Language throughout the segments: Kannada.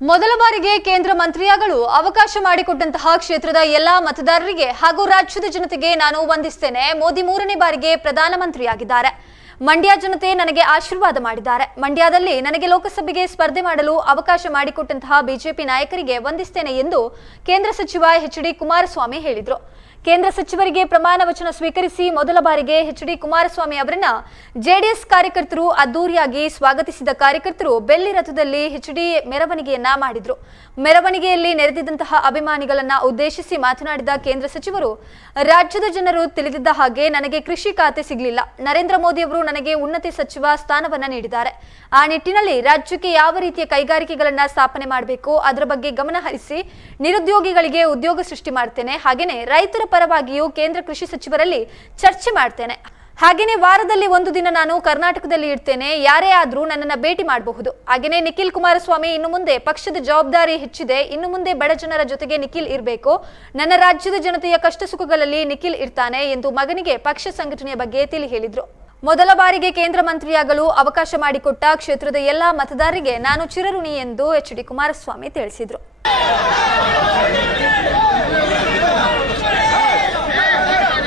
ಮೊದಲ ಬಾರಿಗೆ ಕೇಂದ್ರ ಮಂತ್ರಿಯಾಗಲು ಅವಕಾಶ ಮಾಡಿಕೊಟ್ಟಂತಹ ಕ್ಷೇತ್ರದ ಎಲ್ಲಾ ಮತದಾರರಿಗೆ ಹಾಗೂ ರಾಜ್ಯದ ಜನತೆಗೆ ನಾನು ವಂದಿಸ್ತೇನೆ. ಮೋದಿ ಮೂರನೇ ಬಾರಿಗೆ ಪ್ರಧಾನಮಂತ್ರಿಯಾಗಿದ್ದಾರೆ. ಮಂಡ್ಯ ಜನತೆ ನನಗೆ ಆಶೀರ್ವಾದ ಮಾಡಿದ್ದಾರೆ. ಮಂಡ್ಯದಲ್ಲಿ ನನಗೆ ಲೋಕಸಭೆಗೆ ಸ್ಪರ್ಧೆ ಮಾಡಲು ಅವಕಾಶ ಮಾಡಿಕೊಟ್ಟಂತಹ ಬಿಜೆಪಿ ನಾಯಕರಿಗೆ ವಂದಿಸ್ತೇನೆ ಎಂದು ಕೇಂದ್ರ ಸಚಿವ ಎಚ್ ಡಿ ಕುಮಾರಸ್ವಾಮಿ ಹೇಳಿದರು. ಕೇಂದ್ರ ಸಚಿವರಿಗೆ ಪ್ರಮಾಣ ವಚನ ಸ್ವೀಕರಿಸಿ ಮೊದಲ ಬಾರಿಗೆ ಎಚ್ ಡಿ ಕುಮಾರಸ್ವಾಮಿ ಅವರನ್ನ ಜೆಡಿಎಸ್ ಕಾರ್ಯಕರ್ತರು ಅದ್ದೂರಿಯಾಗಿ ಸ್ವಾಗತಿಸಿದ ಕಾರ್ಯಕರ್ತರು ಬೆಳ್ಳಿ ರಥದಲ್ಲಿ ಎಚ್ ಡಿ ಮೆರವಣಿಗೆಯನ್ನ ಮಾಡಿದ್ರು. ಮೆರವಣಿಗೆಯಲ್ಲಿ ನೆರೆದಿದ್ದಂತಹ ಅಭಿಮಾನಿಗಳನ್ನ ಉದ್ದೇಶಿಸಿ ಮಾತನಾಡಿದ ಕೇಂದ್ರ ಸಚಿವರು, ರಾಜ್ಯದ ಜನರು ತಿಳಿದಿದ್ದ ಹಾಗೆ ನನಗೆ ಕೃಷಿ ಖಾತೆ ಸಿಗಲಿಲ್ಲ. ನರೇಂದ್ರ ಮೋದಿ ಅವರು ನನಗೆ ಉನ್ನತಿ ಸಚಿವ ಸ್ಥಾನವನ್ನ ನೀಡಿದ್ದಾರೆ. ಆ ನಿಟ್ಟಿನಲ್ಲಿ ರಾಜ್ಯಕ್ಕೆ ಯಾವ ರೀತಿಯ ಕೈಗಾರಿಕೆಗಳನ್ನ ಸ್ಥಾಪನೆ ಮಾಡಬೇಕು, ಅದರ ಬಗ್ಗೆ ಗಮನ ಹರಿಸಿ ನಿರುದ್ಯೋಗಿಗಳಿಗೆ ಉದ್ಯೋಗ ಸೃಷ್ಟಿ ಮಾಡ್ತೇನೆ. ಹಾಗೇನೆ ರೈತರ ಪರವಾಗಿಯೂ ಕೇಂದ್ರ ಕೃಷಿ ಸಚಿವರಲ್ಲಿ ಚರ್ಚೆ ಮಾಡ್ತೇನೆ. ಹಾಗೇನೆ ವಾರದಲ್ಲಿ ಒಂದು ದಿನ ನಾನು ಕರ್ನಾಟಕದಲ್ಲಿ ಇರ್ತೇನೆ. ಯಾರೇ ಆದ್ರೂ ನನ್ನನ್ನ ಭೇಟಿ ಮಾಡಬಹುದು. ಹಾಗೇನೆ ನಿಖಿಲ್ ಕುಮಾರಸ್ವಾಮಿ ಇನ್ನು ಮುಂದೆ ಪಕ್ಷದ ಜವಾಬ್ದಾರಿ ಹೆಚ್ಚಿದೆ. ಇನ್ನು ಮುಂದೆ ಬಡ ಜನರ ಜೊತೆಗೆ ನಿಖಿಲ್ ಇರಬೇಕು. ನನ್ನ ರಾಜ್ಯದ ಜನತೆಯ ಕಷ್ಟ ಸುಖಗಳಲ್ಲಿ ನಿಖಿಲ್ ಇರ್ತಾನೆ ಎಂದು ಮಗನಿಗೆ ಪಕ್ಷ ಸಂಘಟನೆಯ ಬಗ್ಗೆ ತಿಳಿ ಹೇಳಿದ್ರು ಮೊದಲ ಬಾರಿಗೆ ಕೇಂದ್ರ ಮಂತ್ರಿಯಾಗಲು ಅವಕಾಶ ಮಾಡಿಕೊಟ್ಟ ಕ್ಷೇತ್ರದ ಎಲ್ಲಾ ಮತದಾರರಿಗೆ ನಾನು ಚಿರಋಣಿ ಎಂದು ಎಚ್ ಡಿ ಕುಮಾರಸ್ವಾಮಿ ತಿಳಿಸಿದ್ರು.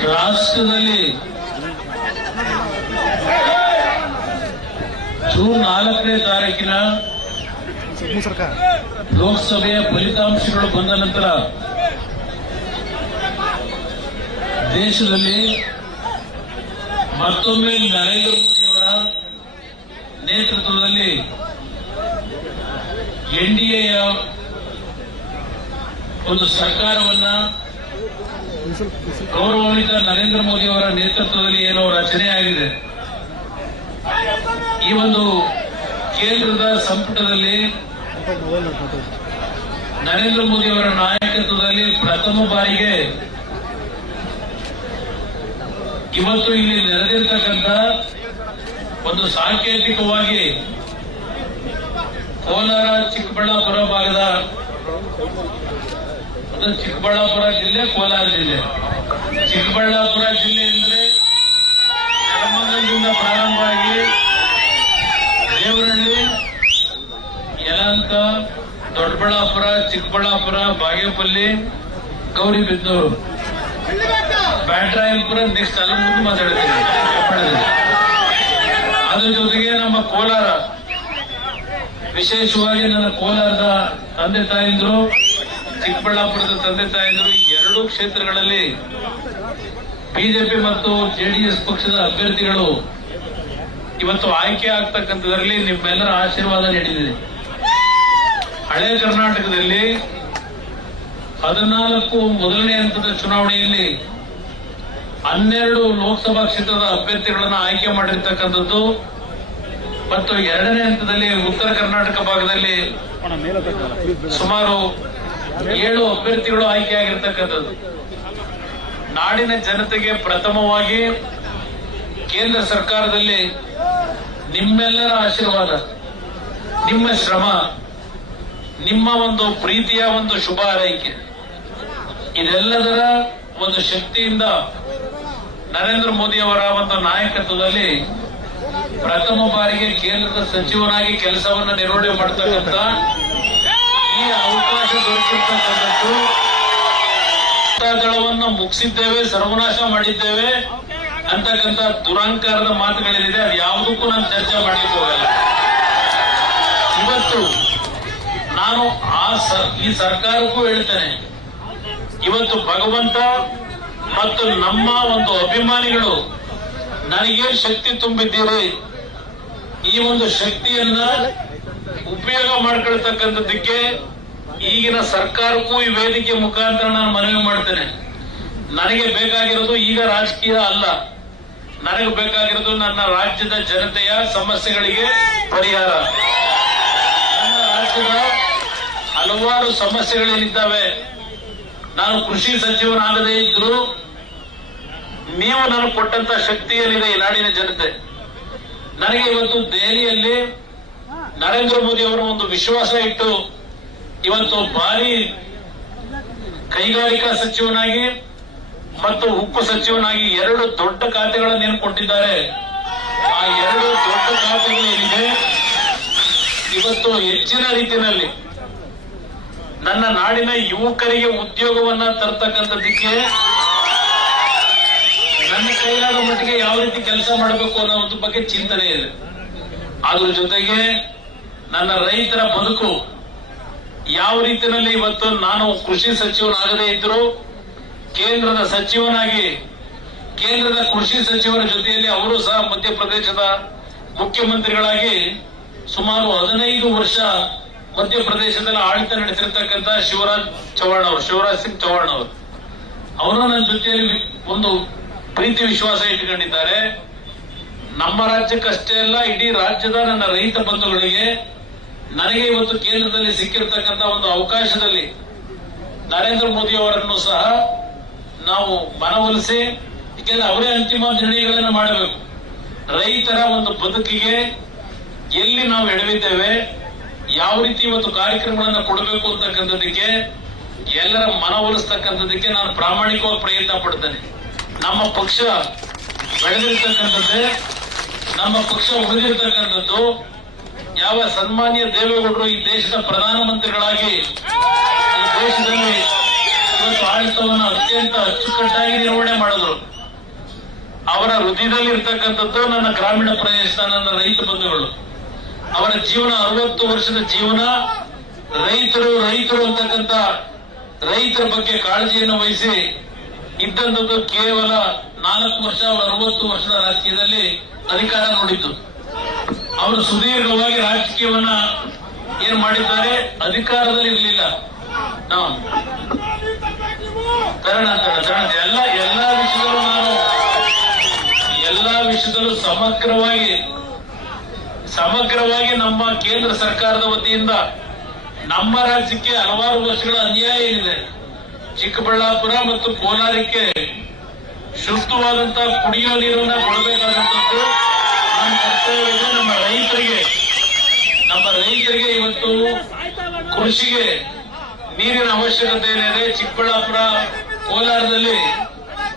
ರಾಷ್ಟ್ರದಲ್ಲಿ ಜೂನ್ ನಾಲ್ಕನೇ ತಾರೀಕಿನ ಲೋಕಸಭೆಯ ಫಲಿತಾಂಶಗಳು ಬಂದ ನಂತರ ದೇಶದಲ್ಲಿ ಮತ್ತೊಮ್ಮೆ ನರೇಂದ್ರ ಮೋದಿಯವರ ನೇತೃತ್ವದಲ್ಲಿ ಎನ್ಡಿಎಯ ಒಂದು ಸರ್ಕಾರವನ್ನ ಗೌರವಾನ್ವಿತ ನರೇಂದ್ರ ಮೋದಿ ಅವರ ನೇತೃತ್ವದಲ್ಲಿ ಏನೋ ರಚನೆ ಆಗಿದೆ. ಈ ಒಂದು ಕೇಂದ್ರದ ಸಂಪುಟದಲ್ಲಿ ನರೇಂದ್ರ ಮೋದಿ ಅವರ ನಾಯಕತ್ವದಲ್ಲಿ ಪ್ರಥಮ ಬಾರಿಗೆ ಇವತ್ತು ಇಲ್ಲಿ ನೆರೆದಿರ್ತಕ್ಕಂಥ ಒಂದು ಸಾಂಕೇತಿಕವಾಗಿ ಕೋಲಾರ ಚಿಕ್ಕಬಳ್ಳಾಪುರ ಭಾಗದ ಅದು ಚಿಕ್ಕಬಳ್ಳಾಪುರ ಜಿಲ್ಲೆ, ಕೋಲಾರ ಜಿಲ್ಲೆ. ಚಿಕ್ಕಬಳ್ಳಾಪುರ ಜಿಲ್ಲೆ ಅಂದ್ರೆ ಪ್ರಾರಂಭ ಪ್ರಾರಂಭವಾಗಿ ದೇವರಹಳ್ಳಿ, ಯಲಹಂಕ, ದೊಡ್ಡಬಳ್ಳಾಪುರ, ಚಿಕ್ಕಬಳ್ಳಾಪುರ, ಬಾಗೇಪಲ್ಲಿ ಗೌರಿಬಿದ್ದೂರು ಬ್ಯಾಟ್ರಾಯಪುರ ನೆಕ್ಸ್ಟ್ ಅಲ್ಲಿ ಮುಂದೆ ಮಾತಾಡ್ತೀನಿ. ಅದ್ರ ಜೊತೆಗೆ ನಮ್ಮ ಕೋಲಾರ. ವಿಶೇಷವಾಗಿ ನನ್ನ ಕೋಲಾರದ ತಂದೆ ತಾಯಂದ್ರು. ಚಿಕ್ಕಬಳ್ಳಾಪುರದ ತಂದೆ ತಾಯಿಗಳು ಎರಡು ಕ್ಷೇತ್ರಗಳಲ್ಲಿ ಬಿಜೆಪಿ ಮತ್ತು ಜೆಡಿಎಸ್ ಪಕ್ಷದ ಅಭ್ಯರ್ಥಿಗಳು ಇವತ್ತು ಆಯ್ಕೆ ಆಗ್ತಕ್ಕಂಥದ್ರಲ್ಲಿ ನಿಮ್ಮೆಲ್ಲರ ಆಶೀರ್ವಾದ ನೀಡಿದೆ ಹಳೆ ಕರ್ನಾಟಕದಲ್ಲಿ ಹದಿನಾಲ್ಕು ಮೊದಲನೇ ಹಂತದ ಚುನಾವಣೆಯಲ್ಲಿ ಹನ್ನೆರಡು ಲೋಕಸಭಾ ಕ್ಷೇತ್ರದ ಅಭ್ಯರ್ಥಿಗಳನ್ನು ಆಯ್ಕೆ ಮಾಡಿರ್ತಕ್ಕಂಥದ್ದು ಮತ್ತು ಎರಡನೇ ಹಂತದಲ್ಲಿ ಉತ್ತರ ಕರ್ನಾಟಕ ಭಾಗದಲ್ಲಿ ಸುಮಾರು ಏಳು ಅಭ್ಯರ್ಥಿಗಳು ಆಯ್ಕೆಯಾಗಿರ್ತಕ್ಕಂಥದ್ದು. ನಾಡಿನ ಜನತೆಗೆ ಪ್ರಥಮವಾಗಿ ಕೇಂದ್ರ ಸರ್ಕಾರದಲ್ಲಿ ನಿಮ್ಮೆಲ್ಲರ ಆಶೀರ್ವಾದ, ನಿಮ್ಮ ಶ್ರಮ, ನಿಮ್ಮ ಒಂದು ಪ್ರೀತಿಯ ಒಂದು ಶುಭ ಆರೈಕೆ ಇದೆಲ್ಲದರ ಒಂದು ಶಕ್ತಿಯಿಂದ ನರೇಂದ್ರ ಮೋದಿ ಅವರ ಒಂದು ನಾಯಕತ್ವದಲ್ಲಿ ಪ್ರಥಮ ಬಾರಿಗೆ ಕೇಂದ್ರದ ಸಚಿವನಾಗಿ ಕೆಲಸವನ್ನು ನಿರ್ವಹಣೆ ಮಾಡ್ತಕ್ಕಂಥ ಈ ಅವಕಾಶ ದೊರಕಿರ್ತಕ್ಕಂಥದ್ದು. ಮುಗಿಸಿದ್ದೇವೆ, ಸರ್ವನಾಶ ಮಾಡಿದ್ದೇವೆ. ಅಂತಕ್ಕಂಥ ದುರಂಕಾರದ ಮಾತುಗಳೇನಿದೆ, ಅದು ಯಾವುದಕ್ಕೂ ನಾನು ಚರ್ಚೆ ಮಾಡಲಿಕ್ಕೆ ಹೋಗಲ್ಲ. ಇವತ್ತು ನಾನು ಆ ಸರ್, ಈ ಸರ್ಕಾರಕ್ಕೂ ಹೇಳ್ತೇನೆ. ಇವತ್ತು ಭಗವಂತ ಮತ್ತು ನಮ್ಮ ಒಂದು ಅಭಿಮಾನಿಗಳು, ನನಗೆ ಶಕ್ತಿ ತುಂಬಿದ್ದೀರಿ. ಈ ಒಂದು ಶಕ್ತಿಯನ್ನ ಉಪಯೋಗ ಮಾಡ್ಕೊಳ್ತಕ್ಕಂಥದ್ದಕ್ಕೆ ಈಗಿನ ಸರ್ಕಾರಕ್ಕೂ ಈ ವೇದಿಕೆ ಮುಖಾಂತರ ನಾನು ಮನವಿ ಮಾಡ್ತೇನೆ. ನನಗೆ ಬೇಕಾಗಿರೋದು ಈಗ ರಾಜಕೀಯ ಅಲ್ಲ. ನನಗೆ ಬೇಕಾಗಿರೋದು ನನ್ನ ರಾಜ್ಯದ ಜನತೆಯ ಸಮಸ್ಯೆಗಳಿಗೆ ಪರಿಹಾರ. ನನ್ನ ರಾಜ್ಯದ ಹಲವಾರು ಸಮಸ್ಯೆಗಳೇನಿದ್ದಾವೆ. ನಾನು ಕೃಷಿ ಸಚಿವನಾಗದೇ ಇದ್ರು ನೀವು ನಾನು ಕೊಟ್ಟಂತ ಶಕ್ತಿ ಏನಿದೆ ಈ ನಾಡಿನ ಜನತೆ. ನನಗೆ ಇವತ್ತು ದೆಹಲಿಯಲ್ಲಿ ನರೇಂದ್ರ ಮೋದಿ ಅವರು ಒಂದು ವಿಶ್ವಾಸ ಇಟ್ಟು ಇವತ್ತು ಭಾರಿ ಕೈಗಾರಿಕಾ ಸಚಿವನಾಗಿ ಮತ್ತು ಉಕ್ಕು ಸಚಿವನಾಗಿ ಎರಡು ದೊಡ್ಡ ಖಾತೆಗಳನ್ನು ಏನು ಕೊಟ್ಟಿದ್ದಾರೆ? ಆ ಎರಡು ದೊಡ್ಡ ಖಾತೆಗಳು ಏನಿದೆ? ಇವತ್ತು ಹೆಚ್ಚಿನ ರೀತಿಯಲ್ಲಿ ನನ್ನ ನಾಡಿನ ಯುವಕರಿಗೆ ಉದ್ಯೋಗವನ್ನ ತರ್ತಕ್ಕಂಥದ್ದಕ್ಕೆ ನನ್ನ ಕೈಲಾದ ಮಟ್ಟಿಗೆ ಯಾವ ರೀತಿ ಕೆಲಸ ಮಾಡಬೇಕು ಅನ್ನೋ ಒಂದು ಬಗ್ಗೆ ಚಿಂತನೆ ಇದೆ. ಅದ್ರ ಜೊತೆಗೆ ನನ್ನ ರೈತರ ಬದುಕು ಯಾವ ರೀತಿಯಲ್ಲಿ ಇವತ್ತು ನಾನು ಕೃಷಿ ಸಚಿವನಾಗದೇ ಇದ್ರು ಕೇಂದ್ರದ ಸಚಿವನಾಗಿ, ಕೇಂದ್ರದ ಕೃಷಿ ಸಚಿವರ ಜೊತೆಯಲ್ಲಿ ಅವರು ಸಹ ಮಧ್ಯಪ್ರದೇಶದ ಮುಖ್ಯಮಂತ್ರಿಗಳಾಗಿ ಸುಮಾರು ಹದಿನೈದು ವರ್ಷ ಮಧ್ಯಪ್ರದೇಶದಲ್ಲಿ ಆಡಳಿತ ನಡೆಸಿರ್ತಕ್ಕಂಥ ಶಿವರಾಜ್ ಚೌಹಾಣ್ ಅವರು, ಶಿವರಾಜ್ ಸಿಂಗ್ ಚೌಹಾಣ್ ಅವರು. ಅವರು ನನ್ನ ಜೊತೆಯಲ್ಲಿ ಒಂದು ಪ್ರೀತಿ ವಿಶ್ವಾಸ ಇಟ್ಕೊಂಡಿದ್ದಾರೆ ನಮ್ಮ ರಾಜ್ಯಕ್ಕಷ್ಟೇ ಅಲ್ಲ, ಇಡೀ ರಾಜ್ಯದ ನನ್ನ ರೈತ ಬಂಧುಗಳಿಗೆ ನನಗೆ ಇವತ್ತು ಕೇಂದ್ರದಲ್ಲಿ ಸಿಕ್ಕಿರ್ತಕ್ಕಂಥ ಒಂದು ಅವಕಾಶದಲ್ಲಿ ನರೇಂದ್ರ ಮೋದಿ ಅವರನ್ನು ಸಹ ನಾವು ಮನವೊಲಿಸಿ ಏಕೆಂದ್ರೆ ಅವರೇ ಅಂತಿಮ ನಿರ್ಣಯಗಳನ್ನು ಮಾಡಬೇಕು. ರೈತರ ಒಂದು ಬದುಕಿಗೆ ಎಲ್ಲಿ ನಾವು ಎಡವಿದ್ದೇವೆ, ಯಾವ ರೀತಿ ಇವತ್ತು ಕಾರ್ಯಕ್ರಮಗಳನ್ನು ಕೊಡಬೇಕು ಅಂತಕ್ಕಂಥದ್ದಕ್ಕೆ, ಎಲ್ಲರ ಮನವೊಲಿಸ್ತಕ್ಕಂಥದಕ್ಕೆ ನಾನು ಪ್ರಾಮಾಣಿಕವಾಗಿ ಪ್ರಯತ್ನ ಪಡ್ತೇನೆ. ನಮ್ಮ ಪಕ್ಷ ಬೆಳೆದಿರ್ತಕ್ಕಂಥದ್ದೇ, ನಮ್ಮ ಪಕ್ಷ ಉಳಿದಿರ್ತಕ್ಕಂಥದ್ದು ಯಾವ ಸನ್ಮಾನ್ಯ ದೇವೇಗೌಡರು ಈ ದೇಶದ ಪ್ರಧಾನಮಂತ್ರಿಗಳಾಗಿ ಈ ದೇಶದಲ್ಲಿ ಇವತ್ತು ಆಡಳಿತವನ್ನು ಅತ್ಯಂತ ಅಚ್ಚುಕಟ್ಟಾಗಿ ನಿರ್ವಹಣೆ ಮಾಡಿದ್ರು. ಅವರ ಹೃದಯದಲ್ಲಿ ಇರ್ತಕ್ಕಂಥದ್ದು ನನ್ನ ಗ್ರಾಮೀಣ ಪ್ರದೇಶದ ನನ್ನ ರೈತ ಬಂಧುಗಳು. ಅವರ ಜೀವನ ಅರವತ್ತು ವರ್ಷದ ಜೀವನ ರೈತರು ರೈತರು ಅಂತಕ್ಕಂಥ ರೈತರ ಬಗ್ಗೆ ಕಾಳಜಿಯನ್ನು ವಹಿಸಿ ಇದ್ದಂಥದ್ದು ಕೇವಲ ನಾಲ್ಕು ವರ್ಷ ಅವರ ಅರವತ್ತು ವರ್ಷದ ರಾಜಕೀಯದಲ್ಲಿ ಅಧಿಕಾರ ನೋಡಿದ್ದು. ಅವರು ಸುದೀರ್ಘವಾಗಿ ರಾಜಕೀಯವನ್ನ ಏನ್ ಮಾಡಿದ್ದಾರೆ? ಅಧಿಕಾರದಲ್ಲಿ ಇರಲಿಲ್ಲ. ನಾವು. ತರಣ ಎಲ್ಲ, ಎಲ್ಲಾ ವಿಷಯದಲ್ಲೂ ನಾನು, ಎಲ್ಲಾ ವಿಷಯದಲ್ಲೂ ಸಮಗ್ರವಾಗಿ ಸಮಗ್ರವಾಗಿ ನಮ್ಮ ಕೇಂದ್ರ ಸರ್ಕಾರದ ವತಿಯಿಂದ ನಮ್ಮ ರಾಜ್ಯಕ್ಕೆ ಹಲವಾರು ವರ್ಷಗಳ ಅನ್ಯಾಯ ಇದೆ ಚಿಕ್ಕಬಳ್ಳಾಪುರ ಮತ್ತು ಕೋಲಾರಕ್ಕೆ ಶುದ್ಧವಾದಂತಹ ಕುಡಿಯುವ ನೀರನ್ನ ಕೊಡಬೇಕಾದಂತದ್ದು. ಕರ್ತವ್ಯವಿದೆ ನಮ್ಮ ರೈತರಿಗೆ ನಮ್ಮ ರೈತರಿಗೆ ಇವತ್ತು ಕೃಷಿಗೆ ನೀರಿನ ಅವಶ್ಯಕತೆ ಏನಿದೆ ಚಿಕ್ಕಬಳ್ಳಾಪುರ ಕೋಲಾರದಲ್ಲಿ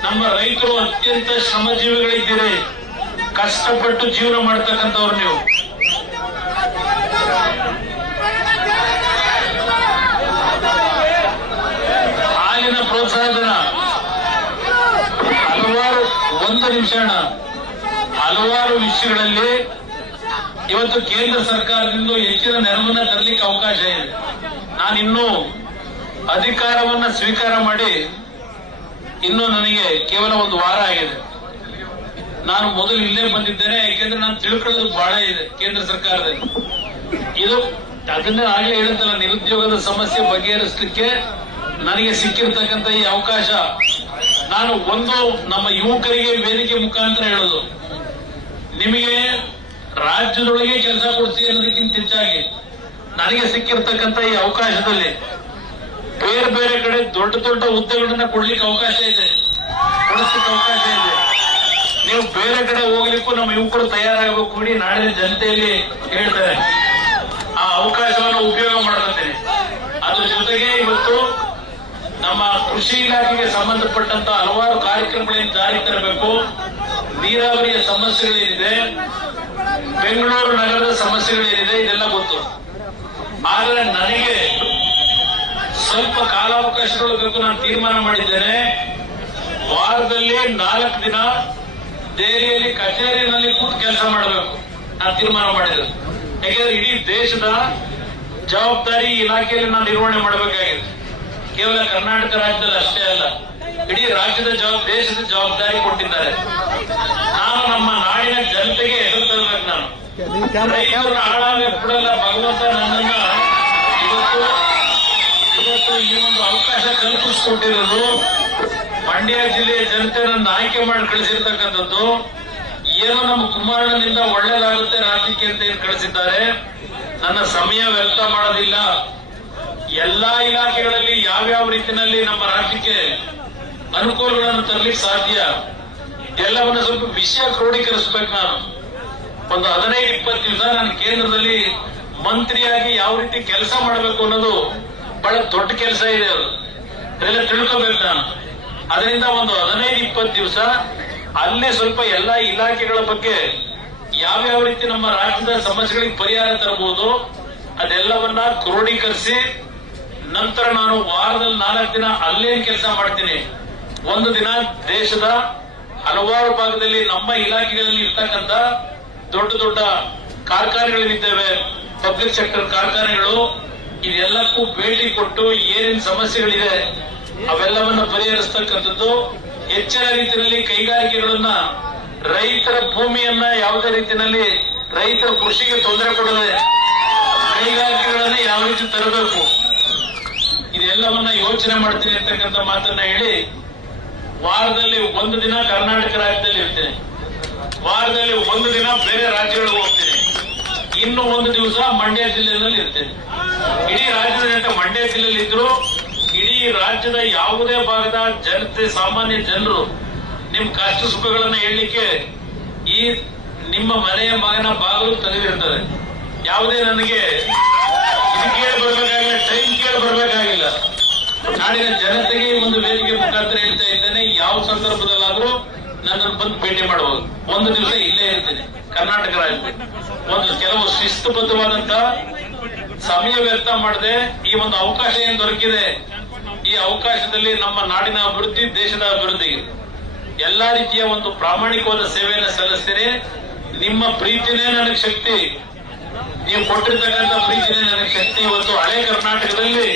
ನಮ್ಮ ರೈತರು ಅತ್ಯಂತ ಶ್ರಮಜೀವಿಗಳಿದ್ದೀರಿ. ಕಷ್ಟಪಟ್ಟು ಜೀವನ ಮಾಡ್ತಕ್ಕಂಥವ್ರು ನೀವು. ಹಾಲಿನ ಪ್ರೋತ್ಸಾಹ ಹಲವಾರು, ಒಂದು ನಿಮಿಷ ಹಲವಾರು ವಿಷಯಗಳಲ್ಲಿ ಇವತ್ತು ಕೇಂದ್ರ ಸರ್ಕಾರದಿಂದ ಹೆಚ್ಚಿನ ನೆರವನ್ನ ತರಲಿಕ್ಕೆ ಅವಕಾಶ ಇದೆ. ನಾನಿನ್ನೂ ಅಧಿಕಾರವನ್ನ ಸ್ವೀಕಾರ ಮಾಡಿ ಇನ್ನು ನನಗೆ ಕೇವಲ ಒಂದು ವಾರ ಆಗಿದೆ. ನಾನು ಮೊದಲು ಇಲ್ಲೇ ಬಂದಿದ್ದೇನೆ, ಯಾಕೆಂದ್ರೆ ನಾನು ತಿಳ್ಕೊಳ್ಳೋದು ಬಹಳ ಇದೆ ಕೇಂದ್ರ ಸರ್ಕಾರದಲ್ಲಿ. ಇದು ಅದನ್ನೇ ಆಗ್ಲೇ ಹೇಳುತ್ತಲ್ಲ, ನಿರುದ್ಯೋಗದ ಸಮಸ್ಯೆ ಬಗೆಹರಿಸಲಿಕ್ಕೆ ನನಗೆ ಸಿಕ್ಕಿರ್ತಕ್ಕಂಥ ಈ ಅವಕಾಶ. ನಾನು ಒಂದು ನಮ್ಮ ಯುವಕರಿಗೆ ವೇದಿಕೆ ಮುಖಾಂತರ ಹೇಳೋದು. ನಿಮಗೆ ರಾಜ್ಯದೊಳಗೆ ಕೆಲಸ ಕೊಡಿಸಿ ಅನ್ನೋದಕ್ಕಿಂತ ಹೆಚ್ಚಾಗಿ ನನಗೆ ಸಿಕ್ಕಿರ್ತಕ್ಕಂಥ ಈ ಅವಕಾಶದಲ್ಲಿ ಬೇರೆ ಬೇರೆ ಕಡೆ ದೊಡ್ಡ ದೊಡ್ಡ ಹುದ್ದೆಗಳನ್ನ ಕೊಡ್ಲಿಕ್ಕೆ ಅವಕಾಶ ಇದೆ. ಕೊಡಿಸ್ಲಿಕ್ಕೆ ಅವಕಾಶ ಇದೆ. ನೀವು ಬೇರೆ ಕಡೆ ಹೋಗ್ಲಿಕ್ಕೂ ನಮ್ಮ ಯುವಕರು ತಯಾರಾಗಬೇಕು ಇಡೀ ನಾಡಿನ ಜನತೆಯಲ್ಲಿ ಹೇಳ್ತಾರೆ. ಆ ಅವಕಾಶವನ್ನು ಉಪಯೋಗ ಮಾಡ್ಕೊತೇನೆ. ಅದ್ರ ಜೊತೆಗೆ ಇವತ್ತು ನಮ್ಮ ಕೃಷಿ ಇಲಾಖೆಗೆ ಸಂಬಂಧಪಟ್ಟಂತ ಹಲವಾರು ಕಾರ್ಯಕ್ರಮಗಳನ್ನು ಜಾರಿಗೆ ತರಬೇಕು. ನೀರಾವರಿಯ ಸಮಸ್ಯೆಗಳೇನಿದೆ ಬೆಂಗಳೂರು ನಗರದ ಸಮಸ್ಯೆಗಳೇನಿದೆ ಇದೆಲ್ಲ ಗೊತ್ತು. ಆದರೆ ನನಗೆ ಸ್ವಲ್ಪ ಕಾಲಾವಕಾಶಗಳು ಬೇಕು, ನಾನು ತೀರ್ಮಾನ ಮಾಡಿದ್ದೇನೆ. ವಾರದಲ್ಲಿ ನಾಲ್ಕು ದಿನ ದೆಹಲಿಯಲ್ಲಿ ಕಚೇರಿನಲ್ಲಿ ಕೂತು ಕೆಲಸ ಮಾಡಬೇಕು. ನಾನು ತೀರ್ಮಾನ ಮಾಡಿದೆ ಯಾಕೆಂದ್ರೆ ಇಡೀ ದೇಶದ ಜವಾಬ್ದಾರಿ ಇಲಾಖೆಯಲ್ಲಿ ನಾನು ನಿರ್ವಹಣೆ ಮಾಡಬೇಕಾಗಿದೆ. ಕೇವಲ ಕರ್ನಾಟಕ ರಾಜ್ಯದಲ್ಲಿ ಅಷ್ಟೇ ಅಲ್ಲ. ಇಡೀ ರಾಜ್ಯದ ಜವಾಬ್, ದೇಶದ ಜವಾಬ್ದಾರಿ ಕೊಟ್ಟಿದ್ದಾರೆ. ನಾನು ನಮ್ಮ ನಾಡಿನ ಜನತೆಗೆ ಎದುರು ತರಬೇಕು ನಾನು. ಹಾಳಾಗಿ ಬಿಡಲ್ಲ. ಭಗವಂತ ನನ್ನನ್ನ ಇವತ್ತು ಇವತ್ತು ಈ ಒಂದು ಅವಕಾಶ ಕಲ್ಪಿಸಿಕೊಟ್ಟಿರೋದು ಮಂಡ್ಯ ಜಿಲ್ಲೆಯ ಜನತೆ ನನ್ನ ಆಯ್ಕೆ ಮಾಡಿ ಕಳಿಸಿರ್ತಕ್ಕಂಥದ್ದು. ಏನೋ ನಮ್ಮ ಕುಮಾರಣ್ಣನಿಂದ ಒಳ್ಳೇದಾಗುತ್ತೆ ರಾಜ್ಯಕ್ಕೆ ಅಂತ ಏನು ಕಳಿಸಿದ್ದಾರೆ. ನನ್ನ ಸಮಯ ವ್ಯರ್ಥ ಮಾಡೋದಿಲ್ಲ. ಎಲ್ಲಾ ಇಲಾಖೆಗಳಲ್ಲಿ ಯಾವ್ಯಾವ ರೀತಿಯಲ್ಲಿ ನಮ್ಮ ರಾಜ್ಯಕ್ಕೆ ಅನುಕೂಲಗಳನ್ನು ತರಲಿಕ್ಕೆ ಸಾಧ್ಯ. ಎಲ್ಲವನ್ನ ಸ್ವಲ್ಪ ವಿಷಯ ಕ್ರೋಢೀಕರಿಸ್ಬೇಕು ನಾನು. ಒಂದು ಹದಿನೈದು, ಇಪ್ಪತ್ತು ದಿವಸ ನಾನು ಕೇಂದ್ರದಲ್ಲಿ ಮಂತ್ರಿಯಾಗಿ ಯಾವ ರೀತಿ ಕೆಲಸ ಮಾಡಬೇಕು ಅನ್ನೋದು ಬಹಳ ದೊಡ್ಡ ಕೆಲಸ ಇದೆ ಅದು. ಅದೆಲ್ಲ ತಿಳ್ಕೋಬೇಕು ನಾನು. ಅದರಿಂದ ಒಂದು ಹದಿನೈದು, ಇಪ್ಪತ್ತು ದಿವಸ ಅಲ್ಲೇ ಸ್ವಲ್ಪ ಎಲ್ಲಾ ಇಲಾಖೆಗಳ ಬಗ್ಗೆ ಯಾವ್ಯಾವ ರೀತಿ ನಮ್ಮ ರಾಜ್ಯದ ಸಮಸ್ಯೆಗಳಿಗೆ ಪರಿಹಾರ ತರಬಹುದು, ಅದೆಲ್ಲವನ್ನ ಕ್ರೋಢೀಕರಿಸಿ ನಂತರ ನಾನು ವಾರದಲ್ಲಿ ನಾಲ್ಕು ದಿನ ಅಲ್ಲೇ ಕೆಲಸ ಮಾಡ್ತೀನಿ. ಒಂದು ದಿನ ದೇಶದ ಹಲವಾರು ಭಾಗದಲ್ಲಿ, ನಮ್ಮ ಇಲಾಖೆಗಳಲ್ಲಿ ಇರ್ತಕ್ಕಂಥ ದೊಡ್ಡ ದೊಡ್ಡ ಕಾರ್ಖಾನೆಗಳಿದ್ದೇವೆ ಪಬ್ಲಿಕ್ ಸೆಕ್ಟರ್ ಕಾರ್ಖಾನೆಗಳು. ಇದೆಲ್ಲಕ್ಕೂ ಭೇಟಿ ಕೊಟ್ಟು ಏನೇನು ಸಮಸ್ಯೆಗಳಿದೆ ಅವೆಲ್ಲವನ್ನ ಪರಿಹರಿಸತಕ್ಕಂಥದ್ದು. ಹೆಚ್ಚಿನ ರೀತಿಯಲ್ಲಿ ಕೈಗಾರಿಕೆಗಳನ್ನ ರೈತರ ಭೂಮಿಯನ್ನ ಯಾವುದೇ ರೀತಿಯಲ್ಲಿ ರೈತರ ಕೃಷಿಗೆ ತೊಂದರೆ ಕೊಡದೆ ಕೈಗಾರಿಕೆಗಳನ್ನ ಯಾವ ರೀತಿ ತರಬೇಕು. ಇದೆಲ್ಲವನ್ನ ಯೋಚನೆ ಮಾಡ್ತೀನಿ ಅಂತಕ್ಕಂಥ ಮಾತನ್ನ ಹೇಳಿ ವಾರದಲ್ಲಿ ಒಂದು ದಿನ ಕರ್ನಾಟಕ ರಾಜ್ಯದಲ್ಲಿ ಇರ್ತೇನೆ. ವಾರದಲ್ಲಿ ಒಂದು ದಿನ ಬೇರೆ ರಾಜ್ಯಗಳಿಗೆ ಹೋಗ್ತೇನೆ. ಇನ್ನು ಒಂದು ದಿವಸ ಮಂಡ್ಯ ಜಿಲ್ಲೆಯಲ್ಲಿ ಇರ್ತೇನೆ. ಇಡೀ ರಾಜ್ಯದ ಮಂಡ್ಯ ಜಿಲ್ಲೆಯಲ್ಲಿ ಇದ್ರು, ಇಡೀ ರಾಜ್ಯದ ಯಾವುದೇ ಭಾಗದ ಜನತೆ, ಸಾಮಾನ್ಯ ಜನರು ನಿಮ್ ಕಷ್ಟ ಸುಖಗಳನ್ನ ಹೇಳಲಿಕ್ಕೆ ಈ ನಿಮ್ಮ ಮನೆಯ ಮಗನ ಬಾಗಿಲು ತೆಗೆದಿರ್ತದೆ ಯಾವುದೇ ನನಗೆ ಇದು ಕೇಳಿ ಬರ್ಬೇಕಾಗಿಲ್ಲ, ಟೈಮ್ ಕೇಳಿ ಬರ್ಬೇಕಾಗಿಲ್ಲ. ನಾಡಿನ ಜನತೆಗೆ ಒಂದು ವೇದಿಕೆ ಮುಖಾಂತರ ಹೇಳ್ತಾ ಇದ್ದೇನೆ. ಯಾವ ಸಂದರ್ಭದಲ್ಲಾದರೂ ನನ್ನನ್ನು ಬಂದು ಭೇಟಿ ಮಾಡಬಹುದು ಒಂದು ದಿವಸ ಇಲ್ಲೇ ಇರ್ತೇನೆ. ಕರ್ನಾಟಕ ರಾಜ್ಯದಲ್ಲಿ. ಒಂದು ಕೆಲವು ಶಿಸ್ತುಬದ್ಧವಾದಂತ ಸಮಯ ವ್ಯರ್ಥ ಮಾಡದೆ ಈ ಒಂದು ಅವಕಾಶ ಏನ್ ದೊರಕಿದೆ? ಈ ಅವಕಾಶದಲ್ಲಿ ನಮ್ಮ ನಾಡಿನ ಅಭಿವೃದ್ಧಿ ದೇಶದ ಅಭಿವೃದ್ಧಿ ಎಲ್ಲಾ ರೀತಿಯ ಒಂದು ಪ್ರಾಮಾಣಿಕವಾದ ಸೇವೆಯನ್ನು ಸಲ್ಲಿಸ್ತೀರಿ ನಿಮ್ಮ ಪ್ರೀತಿನೇ ನನಗೆ ಶಕ್ತಿ. ನೀವು ಕೊಟ್ಟಿರ್ತಕ್ಕಂಥ ಪ್ರೀತಿನೇ ನನಗೆ ಶಕ್ತಿ. ಇವತ್ತು ಹಳೆ ಕರ್ನಾಟಕದಲ್ಲಿ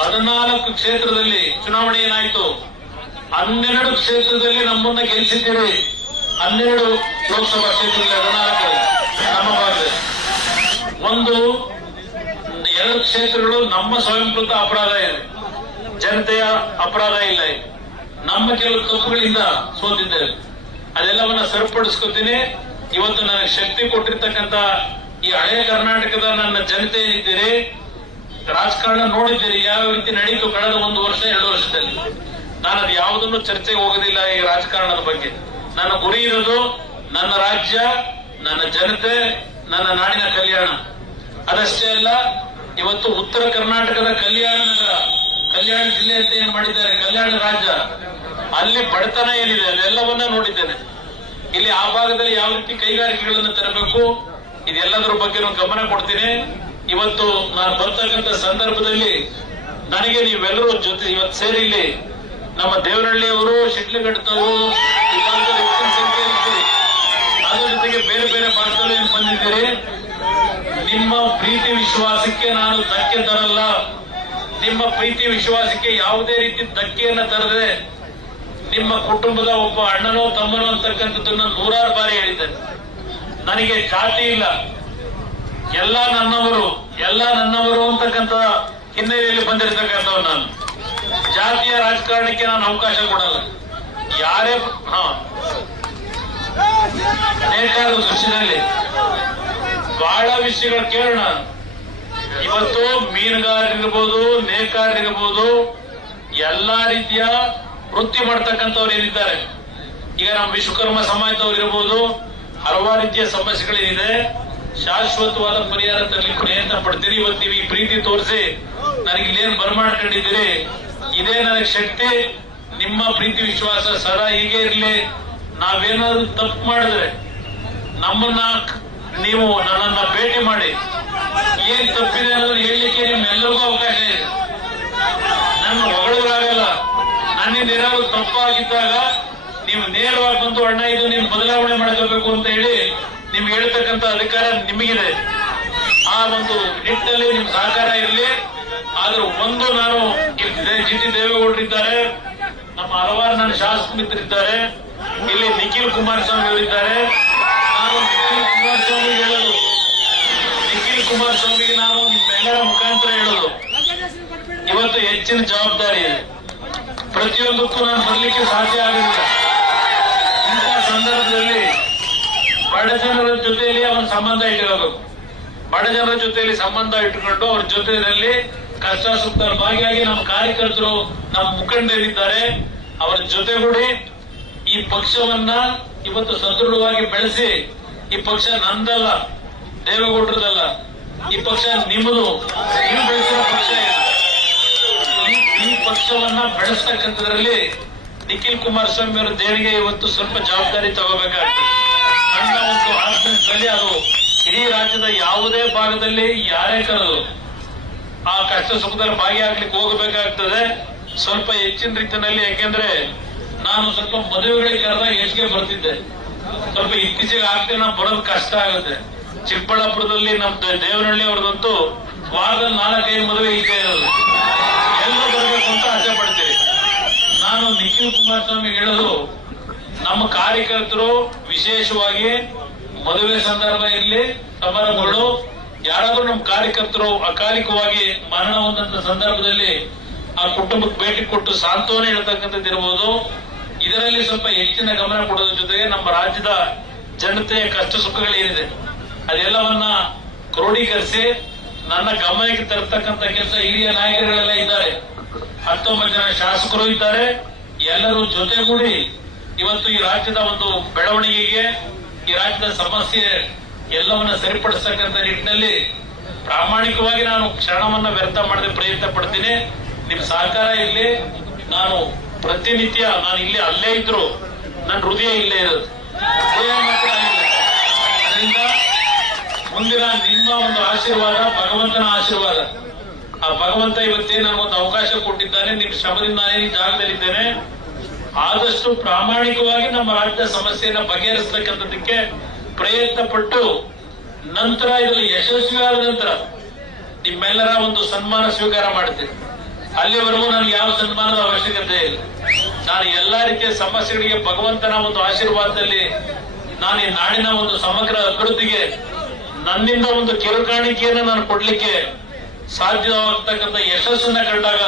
ಹದಿನಾಲ್ಕು ಕ್ಷೇತ್ರದಲ್ಲಿ ಚುನಾವಣೆ ಏನಾಯ್ತು? ಹನ್ನೆರಡು ಕ್ಷೇತ್ರದಲ್ಲಿ ನಮ್ಮನ್ನ ಗೆಲ್ಲಿಸಿದ್ದೀರಿ ಹನ್ನೆರಡು ಲೋಕಸಭಾ ಕ್ಷೇತ್ರದಲ್ಲಿ ಹದಿನಾಲ್ಕು. ನಮ್ಮ ಭಾಗದಲ್ಲಿ ಒಂದು, ಎರಡು ಕ್ಷೇತ್ರಗಳು ನಮ್ಮ ಸ್ವಯಂಕೃತ ಅಪರಾಧ ಇದೆ ಜನತೆಯ ಅಪರಾಧ ಇಲ್ಲ ನಮ್ಮ ಕೆಲವು ತಪ್ಪುಗಳಿಂದ ಸೋತಿದ್ದೇವೆ. ಅದೆಲ್ಲವನ್ನ ಸರಿಪಡಿಸ್ಕೋತೀನಿ. ಇವತ್ತು ನನಗೆ ಶಕ್ತಿ ಕೊಟ್ಟಿರ್ತಕ್ಕಂಥ ಈ ಹಳೆ ಕರ್ನಾಟಕದ ನನ್ನ ಜನತೆ ಏನಿದ್ದೀರಿ? ರಾಜಕಾರಣ ನೋಡಿದ್ದೀರಿ, ಯಾವ ರೀತಿ ನಡೀತು ಕಳೆದ ಒಂದು ವರ್ಷ, ಎರಡು ವರ್ಷದಲ್ಲಿ? ನಾನು ಅದು ಯಾವುದನ್ನು ಚರ್ಚೆಗೆ ಹೋಗೋದಿಲ್ಲ ಈ ರಾಜಕಾರಣದ ಬಗ್ಗೆ. ನನ್ನ ಗುರಿ ಇರೋದು ನನ್ನ ರಾಜ್ಯ, ನನ್ನ ಜನತೆ, ನನ್ನ ನಾಡಿನ ಕಲ್ಯಾಣ. ಅದಷ್ಟೇ ಅಲ್ಲ, ಇವತ್ತು ಉತ್ತರ ಕರ್ನಾಟಕದ ಕಲ್ಯಾಣ ಕಲ್ಯಾಣ ಜಿಲ್ಲೆ ಅಂತ ಏನ್ ಮಾಡಿದ್ದಾರೆ? ಕಲ್ಯಾಣ ರಾಜ್ಯ. ಅಲ್ಲಿ ಬಡತನ ಏನಿದೆ? ಅದೆಲ್ಲವನ್ನ ನೋಡಿದ್ದೇನೆ. ಇಲ್ಲಿ ಆ ಭಾಗದಲ್ಲಿ ಯಾವ ರೀತಿ ಕೈಗಾರಿಕೆಗಳನ್ನು ತರಬೇಕು? ಇದೆಲ್ಲದರ ಬಗ್ಗೆ ಗಮನ ಕೊಡ್ತೀನಿ. ಇವತ್ತು ನಾನು ಬರ್ತಕ್ಕಂಥ ಸಂದರ್ಭದಲ್ಲಿ ನನಗೆ ನೀವೆಲ್ಲರೂ ಜೊತೆ ಇವತ್ತು ಸೇರಿ ಇಲ್ಲಿ ನಮ್ಮ ದೇವರಹಳ್ಳಿಯವರು ಶಿಡ್ಲಘಟ್ಟದವರು ಹೆಚ್ಚಿನ ಸಂಖ್ಯೆಯಲ್ಲಿ ಜೊತೆಗೆ ಬೇರೆ ಬೇರೆ ಭಾಗದಲ್ಲಿ ಬಂದಿದ್ದೀರಿ. ನಿಮ್ಮ ಪ್ರೀತಿ ವಿಶ್ವಾಸಕ್ಕೆ ನಾನು ಧಕ್ಕೆ ತರಲ್ಲ. ನಿಮ್ಮ ಪ್ರೀತಿ ವಿಶ್ವಾಸಕ್ಕೆ ಯಾವುದೇ ರೀತಿ ಧಕ್ಕೆಯನ್ನ ತರದೆ ನಿಮ್ಮ ಕುಟುಂಬದ ಒಬ್ಬ ಅಣ್ಣನೋ ತಮ್ಮನೋ ಅಂತಕ್ಕಂಥದ್ದನ್ನ ನೂರಾರು ಬಾರಿ ಹೇಳಿದ್ದೇನೆ. ನನಗೆ ಜಾತಿ ಇಲ್ಲ. ಎಲ್ಲ ನನ್ನವರು ಎಲ್ಲ ನನ್ನವರು ಅಂತಕ್ಕಂಥ ಹಿನ್ನೆಲೆಯಲ್ಲಿ ಬಂದಿರತಕ್ಕಂಥವ್ ನಾನು. ಜಾತಿಯ ರಾಜಕಾರಣಕ್ಕೆ ನಾನು ಅವಕಾಶ ಕೊಡಲ್ಲ. ಯಾರೇ ಹಾ. ನೇಕಾರರ ದೃಶ್ಯದಲ್ಲಿ ಬಹಳ ವಿಷಯಗಳು ಕೇಳೋಣ. ಇವತ್ತು ಮೀನುಗಾರರಿರ್ಬೋದು ನೇಕಾರರಿರ್ಬೋದು ಎಲ್ಲಾ ರೀತಿಯ ವೃತ್ತಿ ಮಾಡ್ತಕ್ಕಂಥವ್ರು ಏನಿದ್ದಾರೆ. ಈಗ ನಮ್ಮ ವಿಶ್ವಕರ್ಮ ಸಮಾಜದವ್ರು ಇರ್ಬೋದು, ಹಲವಾರು ರೀತಿಯ ಸಮಸ್ಯೆಗಳೇನಿದೆ ಶಾಶ್ವತವಾದ ಪರಿಹಾರ ತರಲಿಕ್ಕೆ ಪ್ರಯತ್ನ ಪಡ್ತೀರಿ. ಇವತ್ತು ನೀವು ಈ ಪ್ರೀತಿ ತೋರಿಸಿ ನನಗೆ ಇಲ್ಲೇನು ಬರ್ಮಾಡ್ಕೊಂಡಿದ್ದೀರಿ? ಇದೇ ನನಗೆ ಶಕ್ತಿ. ನಿಮ್ಮ ಪ್ರೀತಿ ವಿಶ್ವಾಸ ಸದಾ ಹೀಗೆ ಇರಲಿ. ನಾವೇನಾದ್ರೂ ತಪ್ಪು ಮಾಡಿದ್ರೆ ನಮ್ಮನ್ನ ನೀವು ನನ್ನನ್ನ ಭೇಟಿ ಮಾಡಿ. ಏನ್ ತಪ್ಪಿದೆ ಅನ್ನೋದು ಹೇಳಲಿಕ್ಕೆ ನಿಮ್ಮೆಲ್ಲರಿಗೂ ಅವಕಾಶ ಇದೆ. ನನ್ನ ಹೊಗಳಾಗಲ್ಲ ನನ್ನಿಂದ ಏನಾದ್ರು ತಪ್ಪಾಗಿದ್ದಾಗ ನೀವು ನೇರವಾಗಿ ಬಂದು ಅಣ್ಣ, ಇದು ನೀವು ಬದಲಾವಣೆ ಮಾಡ್ಕೋಬೇಕು ಅಂತ ಹೇಳಿ ನಿಮ್ಗೆ ಹೇಳ್ತಕ್ಕಂತ ಅಧಿಕಾರ ನಿಮಗಿದೆ. ಆ ಒಂದು ನಿಟ್ಟಿನಲ್ಲಿ ನಿಮ್ ಸಹಕಾರ ಇರಲಿ. ಆದ್ರೆ ಒಂದು ನಾನು ಜಿ ಟಿ ದೇವೇಗೌಡರಿದ್ದಾರೆ. ನಮ್ಮ ಹಲವಾರು ನನ್ನ ಶಾಸಕ ಮಿತ್ರರಿದ್ದಾರೆ. ಇಲ್ಲಿ ನಿಖಿಲ್ ಕುಮಾರಸ್ವಾಮಿ ಅವರಿದ್ದಾರೆ. ನಾನು ನಿಖಿಲ್ ಕುಮಾರಸ್ವಾಮಿ ಹೇಳಲು ನಿಖಿಲ್ ಕುಮಾರಸ್ವಾಮಿಗೆ ನಾನು ನಿಮ್ಮೆಲ್ಲರ ಮುಖಾಂತರ ಹೇಳೋದು. ಇವತ್ತು ಹೆಚ್ಚಿನ ಜವಾಬ್ದಾರಿ ಇದೆ. ಪ್ರತಿಯೊಂದಕ್ಕೂ ನಾನು ಬರಲಿಕ್ಕೆ ಸಾಧ್ಯ ಆಗಲಿಲ್ಲ ಇಂಥ ಸಂದರ್ಭದಲ್ಲಿ ಬಡ ಜನರ ಜೊತೆಯಲ್ಲಿ ಅವನ ಸಂಬಂಧ ಇಟ್ಟಿರೋದು. ಬಡ ಜನರ ಜೊತೆಯಲ್ಲಿ ಸಂಬಂಧ ಇಟ್ಟುಕೊಂಡು ಅವ್ರ ಜೊತೆಯಲ್ಲಿ ಕಷ್ಟ ಸುಖದಲ್ಲಿ ಭಾಗಿಯಾಗಿ ನಮ್ಮ ಕಾರ್ಯಕರ್ತರು, ನಮ್ಮ ಮುಖಂಡರಿದ್ದಾರೆ. ಅವರ ಜೊತೆಗೂಡಿ ಈ ಪಕ್ಷವನ್ನ ಇವತ್ತು ಸದೃಢವಾಗಿ ಬೆಳೆಸಿ, ಈ ಪಕ್ಷ ನಂದಲ್ಲ, ದೇವೇಗೌಡರದಲ್ಲ, ಈ ಪಕ್ಷ ನಿಮ್ಮದು, ನೀವು ಬೆಳೆಸಿದ ಪಕ್ಷ ಈ- ಪಕ್ಷವನ್ನ ಬೆಳೆಸ್ತಕ್ಕಂಥದ್ರಲ್ಲಿ ನಿಖಿಲ್ ಕುಮಾರಸ್ವಾಮಿ ಅವರ ದೇಣಿಗೆ ಇವತ್ತು ಸ್ವಲ್ಪ ಜವಾಬ್ದಾರಿ ತಗೋಬೇಕಾಗ್ತದೆ. ನನ್ನ ಒಂದು ಆತ್ಮದಲ್ಲಿ ಅದು ಇಡೀ ರಾಜ್ಯದ ಯಾವುದೇ ಭಾಗದಲ್ಲಿ ಯಾರೇ ಕರೆದು ಆ ಕಷ್ಟ ಸುಖದಲ್ಲಿ ಭಾಗಿಯಾಗ್ಲಿಕ್ಕೆ ಹೋಗಬೇಕಾಗ್ತದೆ. ಸ್ವಲ್ಪ ಹೆಚ್ಚಿನ ರೀತಿಯಲ್ಲಿ, ಯಾಕೆಂದ್ರೆ ನಾನು ಸ್ವಲ್ಪ ಮದುವೆಗಳಿಗೆ ಕರೆದಾಗ ಹೆಚ್ಚಿಗೆ ಬರ್ತಿದ್ದೆ. ಸ್ವಲ್ಪ ಇತ್ತೀಚೆಗೆ ಆಗ್ತದೆ ನಾವು ಬರೋದು ಕಷ್ಟ ಆಗುತ್ತೆ. ಚಿಕ್ಕಬಳ್ಳಾಪುರದಲ್ಲಿ ನಮ್ ದೇ- ದೇವನಹಳ್ಳಿ ಅವ್ರದಂತೂ ವಾರದಲ್ಲಿ ನಾಲ್ಕೈದು ಮದುವೆ ಇದ್ದೇ ಇರೋದು. ಎಲ್ಲ ಬರಬೇಕು ಅಂತ ಆಸೆ ಪಡ್ತೀವಿ. ನಾನು ನಿಖಿಲ್ ಕುಮಾರಸ್ವಾಮಿ ಹೇಳೋದು ನಮ್ಮ ಕಾರ್ಯಕರ್ತರು ವಿಶೇಷವಾಗಿ ಮದುವೆ ಸಂದರ್ಭ ಇರಲಿ ಸಮಾರಂಭಗಳು ಯಾರಾದ್ರೂ ನಮ್ಮ ಕಾರ್ಯಕರ್ತರು ಅಕಾಲಿಕವಾಗಿ ಮರಣ ಹೊಂದಂತ ಸಂದರ್ಭದಲ್ಲಿ ಆ ಕುಟುಂಬಕ್ಕೆ ಭೇಟಿ ಕೊಟ್ಟು ಸಾಂತ್ವನ ಹೇಳ್ತಕ್ಕಂಥದ್ದು ಇರಬಹುದು ಇದರಲ್ಲಿ ಸ್ವಲ್ಪ ಹೆಚ್ಚಿನ ಗಮನ ಕೊಡೋದ್ರ ಜೊತೆಗೆ ನಮ್ಮ ರಾಜ್ಯದ ಜನತೆಯ ಕಷ್ಟ ಸುಖಗಳೇನಿದೆ ಅದೆಲ್ಲವನ್ನ ಕ್ರೋಢೀಕರಿಸಿ ನನ್ನ ಗಮನಕ್ಕೆ ತರತಕ್ಕಂತ ಕೆಲಸ ಹಿರಿಯ ನಾಯಕರುಗಳೆಲ್ಲ ಇದ್ದಾರೆ. ಹತ್ತೊಂಬತ್ತು ಜನ ಶಾಸಕರು ಇದ್ದಾರೆ. ಎಲ್ಲರೂ ಜೊತೆಗೂಡಿ ಇವತ್ತು ಈ ರಾಜ್ಯದ ಒಂದು ಬೆಳವಣಿಗೆಗೆ, ಈ ರಾಜ್ಯದ ಸಮಸ್ಯೆ ಎಲ್ಲವನ್ನ ಸರಿಪಡಿಸ್ತಕ್ಕಂಥ ನಿಟ್ಟಿನಲ್ಲಿ ಪ್ರಾಮಾಣಿಕವಾಗಿ ನಾನು ಕ್ಷಣವನ್ನ ವ್ಯರ್ಥ ಮಾಡದೆ ಪ್ರಯತ್ನ ಪಡ್ತೀನಿ. ನಿಮ್ ಸಹಕಾರ ಇಲ್ಲಿ, ನಾನು ಪ್ರತಿನಿತ್ಯ, ನಾನು ಇಲ್ಲಿ ಅಲ್ಲೇ ಇದ್ರು ನನ್ನ ಹೃದಯ ಇಲ್ಲೇ ಇರೋದು. ಅದರಿಂದ ಮುಂದಿನ ನಿಮ್ಮ ಒಂದು ಆಶೀರ್ವಾದ, ಭಗವಂತನ ಆಶೀರ್ವಾದ. ಆ ಭಗವಂತ ಇವತ್ತೇ ನನಗೊಂದು ಅವಕಾಶ ಕೊಟ್ಟಿದ್ದಾನೆ. ನಿಮ್ ಶ್ರಮದಿಂದ ಈ ಜಾಗದಲ್ಲಿದ್ದೇನೆ. ಆದಷ್ಟು ಪ್ರಾಮಾಣಿಕವಾಗಿ ನಮ್ಮ ರಾಜ್ಯದ ಸಮಸ್ಯೆಯನ್ನ ಬಗೆಹರಿಸತಕ್ಕಂಥದ್ದಕ್ಕೆ ಪ್ರಯತ್ನ ಪಟ್ಟು ನಂತರ ಇದರಲ್ಲಿ ಯಶಸ್ವಿ ಆದ ನಂತರ ನಿಮ್ಮೆಲ್ಲರ ಒಂದು ಸನ್ಮಾನ ಸ್ವೀಕಾರ ಮಾಡ್ತೀನಿ. ಅಲ್ಲಿವರೆಗೂ ನನಗೆ ಯಾವ ಸನ್ಮಾನದ ಅವಶ್ಯಕತೆ ಇಲ್ಲ. ನಾನು ಎಲ್ಲಾ ರೀತಿಯ ಸಮಸ್ಯೆಗಳಿಗೆ ಭಗವಂತನ ಒಂದು ಆಶೀರ್ವಾದದಲ್ಲಿ ನಾನು ಈ ನಾಡಿನ ಒಂದು ಸಮಗ್ರ ಅಭಿವೃದ್ಧಿಗೆ ನನ್ನಿಂದ ಒಂದು ಕಿರುಕಾಣಿಕೆಯನ್ನು ನಾನು ಕೊಡ್ಲಿಕ್ಕೆ ಸಾಧ್ಯವಾಗ್ತಕ್ಕಂಥ ಯಶಸ್ಸನ್ನ ಕಂಡಾಗ